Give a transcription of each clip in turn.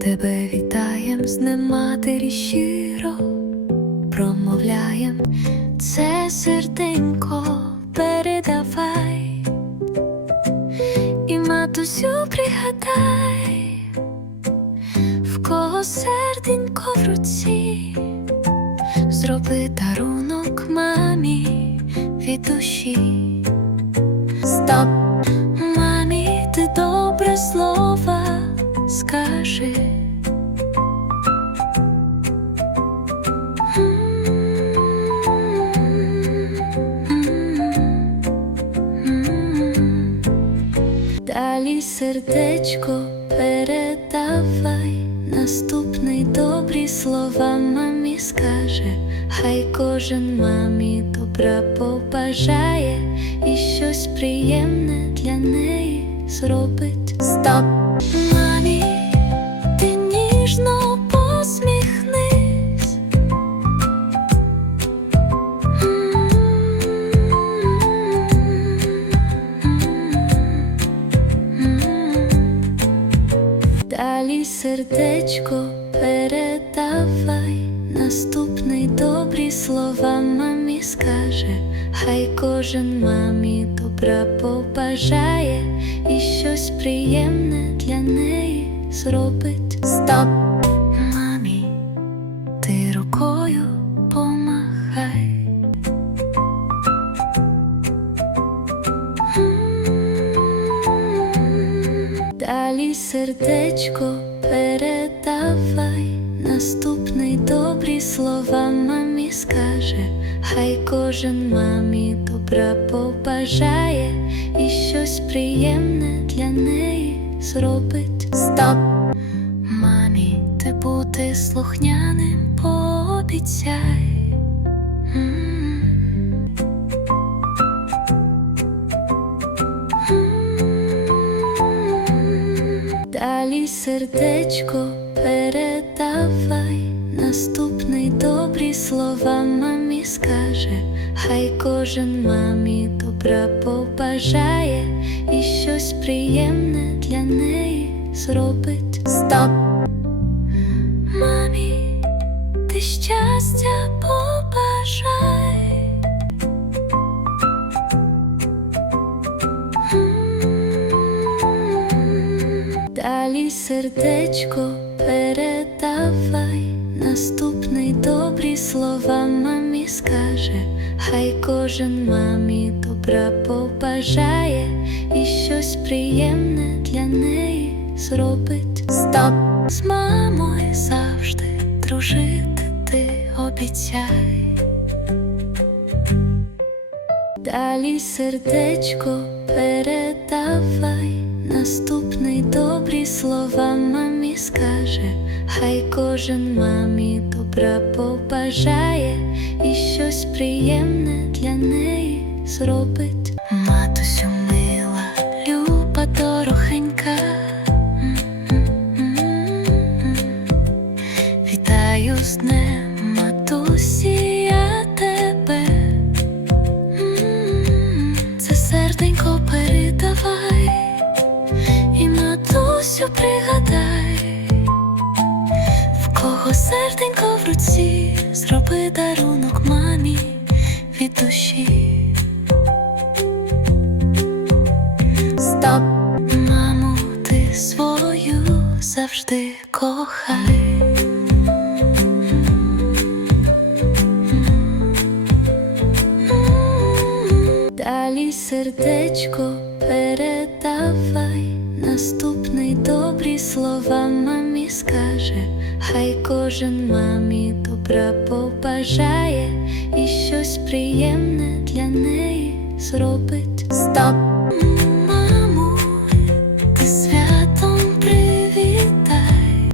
тебе вітаєм з Днем матері щиро. Промовляєм це серденько передавай. І матусю пригадай, в кого серденько в руці, зроби дарунок мамі від душі. Стоп, мамі, ти добре слова скажи. Далі сердечко передавай, наступний добрі слова мамі скаже, хай кожен мамі добра побажає і щось приємне для неї зробить. Стоп, мамі, сердечко передавай, наступний добрі слова мамі скаже, хай кожен мамі добра побажає і щось приємне для неї зробить. Стоп, мамі, ти рукою помахай. Далі сердечко передавай, наступний добрі слова мамі скаже, хай кожен мамі добра побажає і щось приємне для неї зробить. Стоп, мамі, ти бути слухняним пообіцяй. Сердечко передавай, наступний добрі слова мамі скаже, хай кожен мамі добра побажає і щось приємне для неї зробить. Стоп, мамі, ти щастя побажай. Далі сердечко передавай, наступний добрі слова мамі скаже, хай кожен мамі добра побажає і щось приємне для неї зробить. Стоп, з мамою завжди дружити ти обіцяй. Далі сердечко передавай, наступний добрі слова мамі скаже, хай кожен мамі добра побажає і щось приємне для неї зробить. Матусю пригадай, в кого серденько в руці, зроби дарунок мамі від душі. Стоп, маму, ти свою завжди кохай. Далі сердечко передавай, наступний добрі слова мамі скаже, хай кожен мамі добра побажає. І щось приємне для неї зробить. Стоп, маму, ти святом привітай.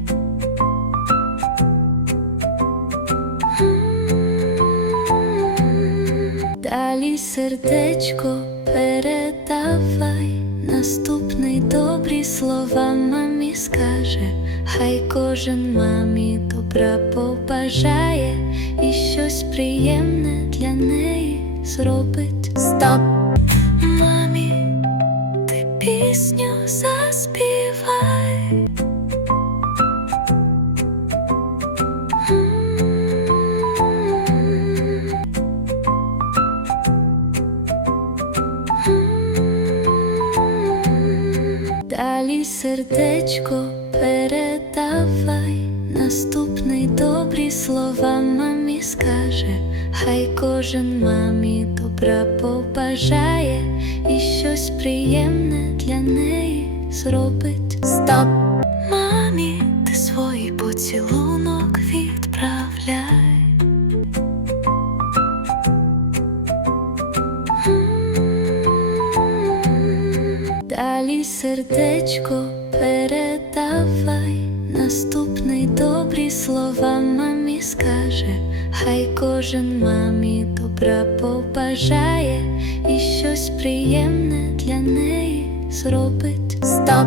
Далі сердечко передавай, наступний добрі слова мамі скаже, хай кожен мамі добра побажає. І щось приємне для неї зробить. Стоп, мамі, ти пісню сердечко, передавай наступний добрі слова мамі скаже, хай кожен мамі добра побажає і щось приємне для неї зробить. Стоп! Далі сердечко передавай наступний добрі слова мамі скаже, хай кожен мамі добра побажає і щось приємне для неї зробить. Стоп!